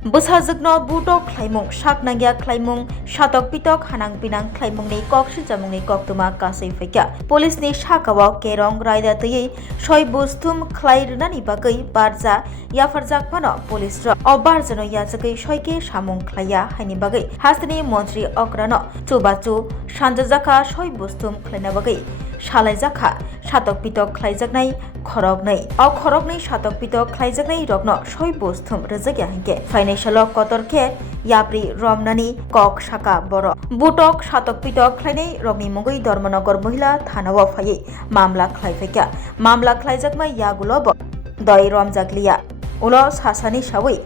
Bwsajokno butok khlaimung saknangya khlaimung satok pitok hanang pinang khlaimungni kok sinjamungni koktuma kasai faikya police ni sakao kerong raida tei soi bustum khlairnani bagai barja yafarjak phano police ro obarjano yajakai soike samung khlaya haini bagai hastani mantri okrano chubachu sanjajaka soi bustum khlaina bagai salaijaka satok pitok khlaijaknai khorognai o khorognai satok pitok khlaijaknai rokno soi bustum rejagya hingke financial kotorke yapri romnani kok saka boro butok satok pitok khlainai rokni mugui Dharmanagar মহিলা থানাও ফাইয়ে মামলা খ্লাইফেকা মামলা খ্লাইজাকমা ইয়াগুলো দয় রমজাকলিয়া উলো সাসানি সাউই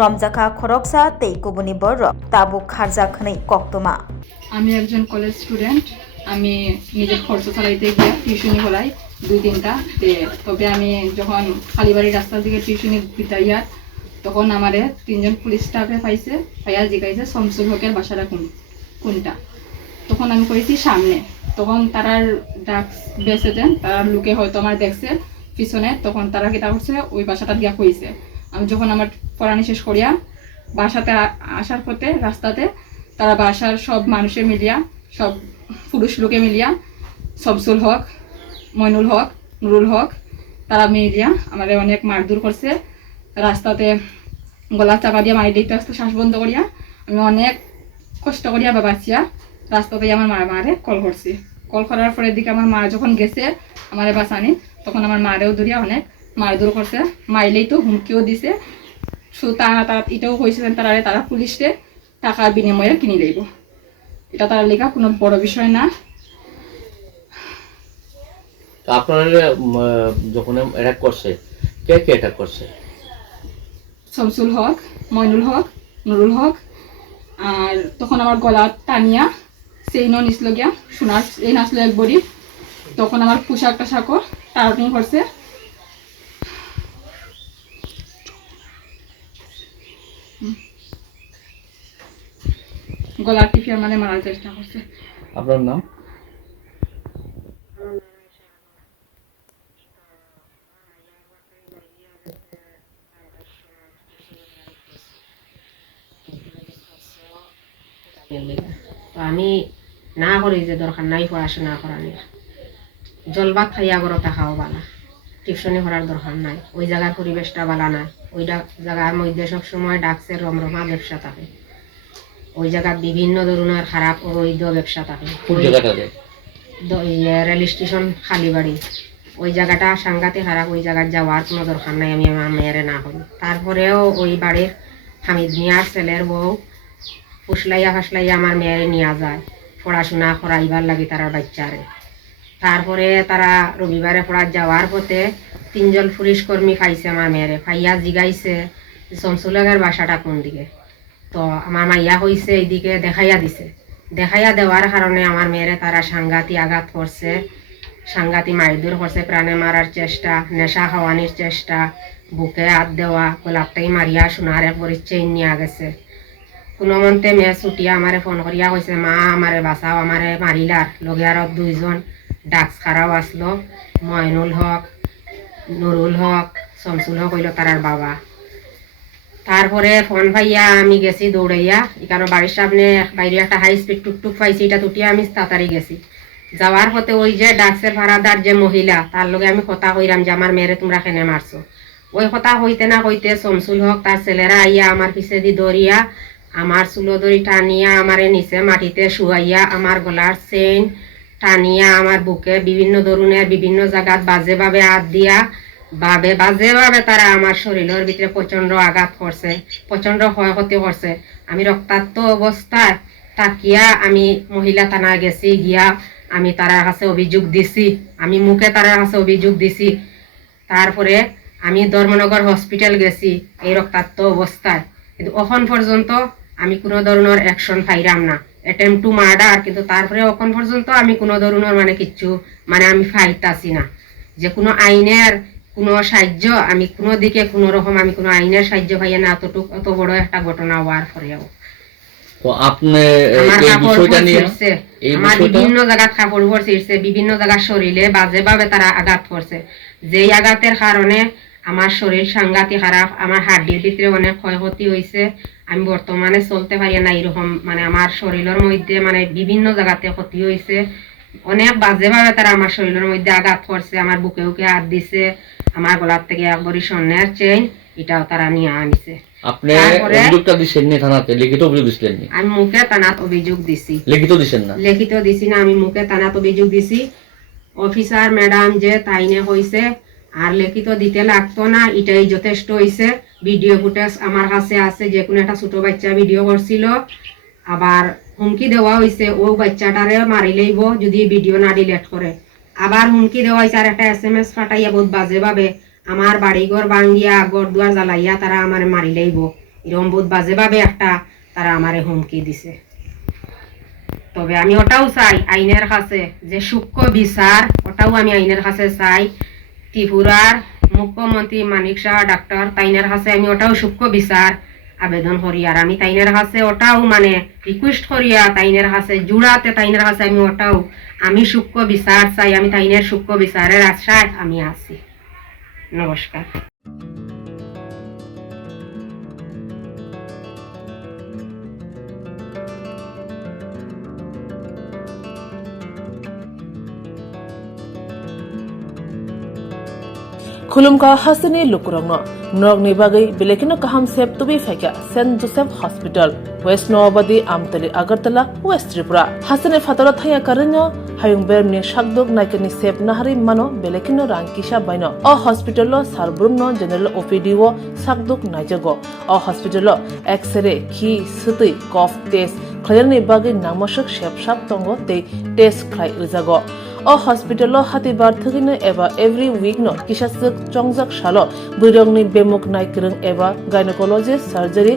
রমজাকা খরকসা তেই কুবুনি বর তাবু খারজা খनै কক্তমা আমি একজন কলেজ স্টুডেন্ট আমি নিজের খরচ চালাইতে গিয়ে টিউশনি হলাই 2-3টা তবে আমি যখন খালিবাড়ি রাস্তার দিকে টিউশনি বিতাইয়া তখন আমারে 3জন পুলিশ স্টাফে পাইছে পাইয়া জিজ্ঞাসা শামসুল হকের বাসাটা কোনটা তখন আমি কইছি সামনে তখন তারার ডাক বেসে দেন তার লোকে হয়তো আমার দেখছে পিছনে তখন তারা কি করছে ওই বাসাটা দিয়া কইছে আমি যখন আমার পড়ানি শেষ করিয়া বাসাতে আসার পথে রাস্তাতে তারা বাসার সব মানুষে মিলিয়া সব পুরুষ লোকে মিলিয়া শামসুল হক মইনুল হক নুরুল হক তারা মিলিয়া আমাদের অনেক মারধর করছে রাস্তাতে গলা চাপা দিয়ে মারি দিতে আসতে শ্বাস বন্ধ করিয়া আমি অনেক কষ্ট করিয়া বাবাচিয়া রাস্তাতে আমার মারে কল করছি কল করার পরের দিকে আমার মা যখন গেছে আমারে বাঁচানি তখন আমার মারেও ধরিয়া অনেক মারধর করছে মাইলেই তো হুমকিও দিছে শুধু তারা এটাও কইছিলেন তারা পুলিশে টাকার বিনিময়ে কিনে লইব এটা তার লেখা কোনো বড় বিষয় না আপনারা যখন অ্যাটাক করছে কে অ্যাটাক করছে শামসুল হক মইনুল হক নুরুল হক আর তখন আমার গলা টানিয়া সেই নিছিল গিয়া সোনার এই নাচলো এক বড়ি তখন আমার পোশাক টাশাকও টার্নিং করছে গলা টিপিয়া মানে মারার চেষ্টা করছে আপনার নাম আমি না করি যে দরকার নাই পড়াশোনা করানোর জলবাদ খাইয়া গরো টাকাও বালা টিউশনি করার দরকার নাই ওই জায়গার পরিবেশটা বালা নাই ওই জায়গার মধ্যে সবসময় ডাকসের রমরমা ব্যবসা থাকে ওই জায়গার বিভিন্ন ধরনের খারাপ অবৈধ ব্যবসা থাকে রেল স্টেশন খালিবাড়ি ওই জায়গাটা সাংঘাতিক খারাপ ওই জায়গায় যাওয়ার কোনো দরকার নাই আমি আমার মেয়েরে না করি তারপরেও ওই বাড়ির হামিদ মিয়ার ছেলের বউ ফুসলাইয়া ফাসলাইয়া আমার মেয়েরে নিয়ে যায় পড়াশোনা করাইবার লাগে তার বাচ্চারে তারপরে তারা রবিবারে পড়া যাওয়ার পথে 3জন পুলিশ কর্মী খাইছে আমার মেয়েরে খাইয়া জিগাইছে শামসুলের বাসাটা কোন দিকে তো আমার মাইয়া হইছে এইদিকে দেখাইয়া দেওয়ার কারণে আমার মেয়েরে তারা সাংঘাতি আঘাত করছে সাংঘাতি মারধর করছে প্রাণে মারার চেষ্টা নেশা খাওয়ানির চেষ্টা বুকে হাত দেওয়া গোলাপটাই মারিয়া সোনার এক বড়ি চেইন নিয়ে গেছে কোনো মন্তে মেয়ে ছুটিয়া আমারে ফোন করিয়া কইছে মা আমারে বাঁচাও আমারে মারিলার লগে আর 2জন ডাক্স খারাও আসলো মইনুল হক নুরুল হক শামসুল হক হইল তারার বাবা তারপরে ফোন পাইয়া আমি গেছি দৌড়াইয়া এখানে বাড়ির সামনে বাইরে একটা হাই স্পিড টুকটুক পাইছি এটা তুটিয়া আমি তাড়াতাড়ি গেছি যাওয়ার পথে ওই যে ডাক্সের ভাড়াদার যে মহিলা তার লগে আমি কথা কইরাম যে আমার মেয়েরে তোমরা কেনে মারছো ওই কথা হইতে না হইতে শামসুল হক তার ছেলেরা আইয়া আমার পিছে দি দৌড়িয়া আমার চুলো দড়ি টানিয়া আমারে নিচে মাটিতে শুয়াইয়া আমার গলার চেইন টানিয়া আমার বুকে বিভিন্ন ধরনের বিভিন্ন জায়গাত বাজেভাবে হাত দিয়া বাজেভাবে তারা আমার শরীরের ভিতরে প্রচন্ড আঘাত করছে প্রচন্ড ক্ষয়ক্ষতি করছে আমি রক্তাক্ত অবস্থায় তাকিয়া আমি মহিলা থানায় গেছি গিয়া আমি তারার কাছে অভিযোগ দিছি আমি মুখে তারার কাছে অভিযোগ দিছি তারপরে আমি ধর্মনগর হসপিটাল গেছি এই রক্তাক্ত অবস্থায় কিন্তু এখন পর্যন্ত আমি কোনো ধরনের অ্যাকশন পাইরাম না অ্যাটেম্প টু মার্ডার কিন্তু তারপরে এখন পর্যন্ত আমি কোনো ধরনের মানে কিচ্ছু মানে আমি ফাইতাছি না যে কোনো আইনের কোনো সাহায্য আমি কোনো দিকে কোনো রকম আমি কোনো আইনের সাহায্য পাইয়া না অত বড় একটা ঘটনা হওয়ার পরেও তো আপনি আমার বিভিন্ন জায়গা কাপড় পর ছিঁড়ছে বিভিন্ন জায়গার শরীরে বাজেভাবে তারা আঘাত করছে যেই আঘাতের কারণে আমার শরীর সাংঘাতিক খারাপ, আমার হাড্ডির ভিতরে অনেক ক্ষয়ক্ষতি হয়েছে। আমি বর্তমানে চলতে পারি না, এরকম মানে আমার শরীরের মধ্যে মানে বিভিন্ন জায়গাতে ক্ষতি হয়েছে। অনেক বাজেভাবে তারা আমার শরীরের মধ্যে আঘাত করছে, আমার বুকে বুকে হাত দিছে, আমার গলার থেকে একবারই স্বর্ণের চেইন এটাও তারা নিয়ে আনিছে। আপনি তারপরে অভিযোগটা দিচ্ছেন নি থানাতে, লিখিত অভিযোগ দিছিলেন নি? আমি মুখে থানাত অভিযোগ দিছি। লিখিত দিছেন না? লিখিত দিছি না, আমি মুখে থানাত অভিযোগ দিছি। অফিসার ম্যাডাম যে তাইনে হয়েছে আর লিখিত দিতে লাগতো না, এটাই যথেষ্ট হয়েছে। ভিডিও ফুটেজ আমার কাছে আছে, যে কোনো একটা ছোট বাচ্চা ভিডিও করছিল। আবার হুমকি দেওয়া হয়েছে ও বাচ্চাটারে মারি লইব যদি ভিডিও না ডিলেট করে। আবার হুমকি দেওয়া হয়েছে আর একটা SMS ফাটাইয়া বহুত বাজেভাবে আমার বাড়িঘর ভাঙ্গিয়া ঘর দুয়ার জ্বালাইয়া তারা আমার মারি লইব, এরকম বহুত বাজেভাবে একটা তারা আমারে হুমকি দিছে। তবে আমি ওটাও চাই আইনের কাছে যে সূক্ষ্ম বিচার, ওটাও আমি আইনের কাছে চাই। ত্রিপুরার মুখ্যমন্ত্রী মানিক শাহ ডাক্তার তাইনের কাছে আমি ওটাও সূক্ষ্ম বিচার আবেদন করি। আর আমি তাইনের কাছে ওটাও মানে রিকোয়েস্ট করিয়া তাইনের কাছে জুড়াতে তাইনের কাছে আমি সূক্ষ্ম বিচার চাই। আমি তাইনের সূক্ষ্ম বিচারের আশায় আমি আছি। নমস্কার। खुलुमका हसनी लुकुरंगनो नगनि बागै बेलेकिनो काहाम सेब तुबि फैका Saint Joseph hospital west Nawabadi Amtali Agartala west Tripura हसने फातरा थाया करनो हायुं बेरनि शाकदोक नायकनि सेब नाहारि मानो बेलेकिनो रांकिसा बायनो अ हॉस्पिटलो सारब्रुमनो जनरल ओपीडी वो शाकदोक नायजगो अ हॉस्पिटलो एक्सरे खि सुतै कफ टेस्ट खयरनि बागै नामसक सेबसाब तंगो ते टेस्ट खाय रिजागो अ हॉस्पिटलो हातिबार थगिनो एबा एवरी वीक नो किसासक चंगजाक सालो बुरंगनि बेमुक नायक्रं एबा गायनेकोलॉजिस्ट सर्जरी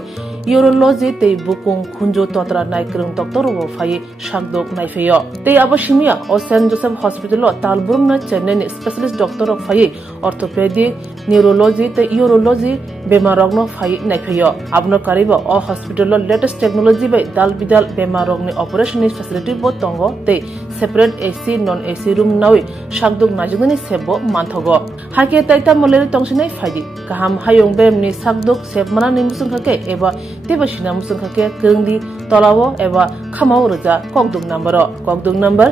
यूरोलॉजी ते बुकुं खुंजो तोत्रा नायक्रं डॉक्टर वो फाये शाकदोक नायफेयो ते आबशिमिया अ सेंट जोसेफ हॉस्पिटलो तालबुरम न चेन्नई स्पेशलिस्ट डॉक्टर फाये ऑर्थोपेडिक न्यूरोलॉजी ते यूरोलॉजी बेमारगनो फाये नायफेयो आबनो कारिबो अ हॉस्पिटलो लेटेस्ट टेक्नोलॉजी बाय दाल बिदाल बेमारगनि ऑपरेशन फैसिलिटी बो तंगो ते separate AC non AC room नावे शाकदोक नाजुगनि सेबो मानथगो हाके ताइता मलेरि तंसिनै फायदि गाहाम हायुं बेमनि शाकदोक सेबमाना निमुसुं खाके एबा तेबसिना मुसुं खाके गंदी तलावो एबा खामाव रजा ककदुक number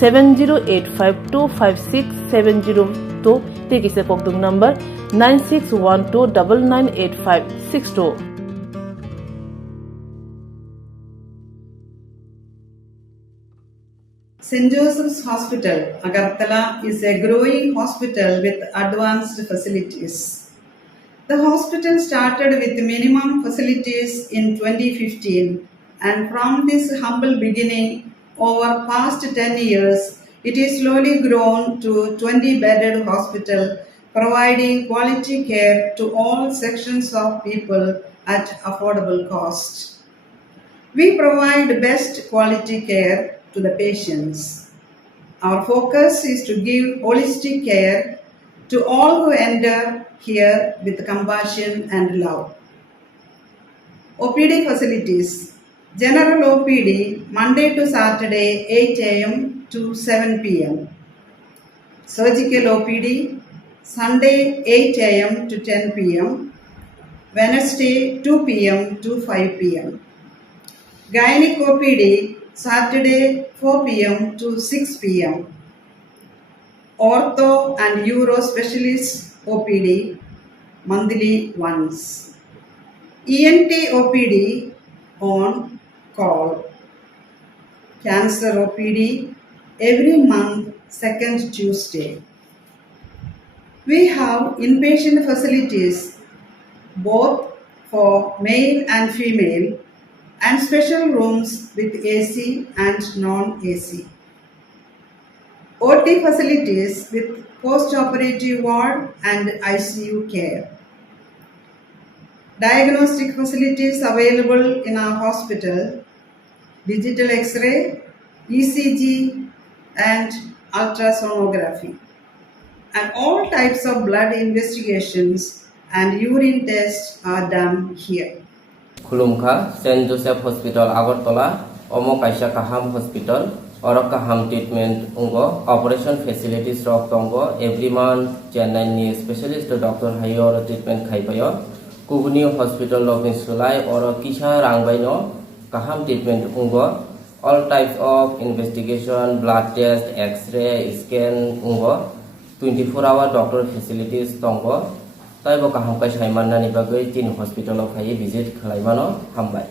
7085256702 तेकिसे ककदुक number 9612998562 St. Joseph's Hospital, Agartala is a growing hospital with advanced facilities. The hospital started with minimum facilities in 2015, and from this humble beginning, over past 10 years, it is slowly grown to 20-bedded hospital, providing quality care to all sections of people at affordable cost. We provide best quality care to the patients. Our focus is to give holistic care to all who enter here with compassion and love. OPD facilities. General OPD Monday to Saturday 8 a.m. to 7 p.m. Surgical OPD Sunday 8 a.m. to 10 p.m. Wednesday 2 p.m. to 5 p.m. Gynec OPD Saturday 4 p.m. to 6 p.m. Ortho and Uro Specialist OPD monthly once. ENT OPD on call. Cancer OPD every month second Tuesday. We have inpatient facilities both for male and female and special rooms with AC and non-AC. OT facilities with post-operative ward and ICU care. Diagnostic facilities available in our hospital, digital X-ray, ECG and ultrasonography. And all types of blood investigations and urine tests are done here. खुलुमखा Saint Joseph hospital Agartala अमो कायसा काहाम hospital oro kaham treatment ungo operation facilities rok tongo every month Chennai ni specialist doctor hayo oro treatment khaipayo kubuni hospital of insulai oro kisa rangbaino kaham treatment ungo all types of investigation blood test x-ray scan ungo 24-hour doctor facilities tongo taibo kaham kai saimanna ni bagoi tin hospital of hayi visit khlaimano hambai।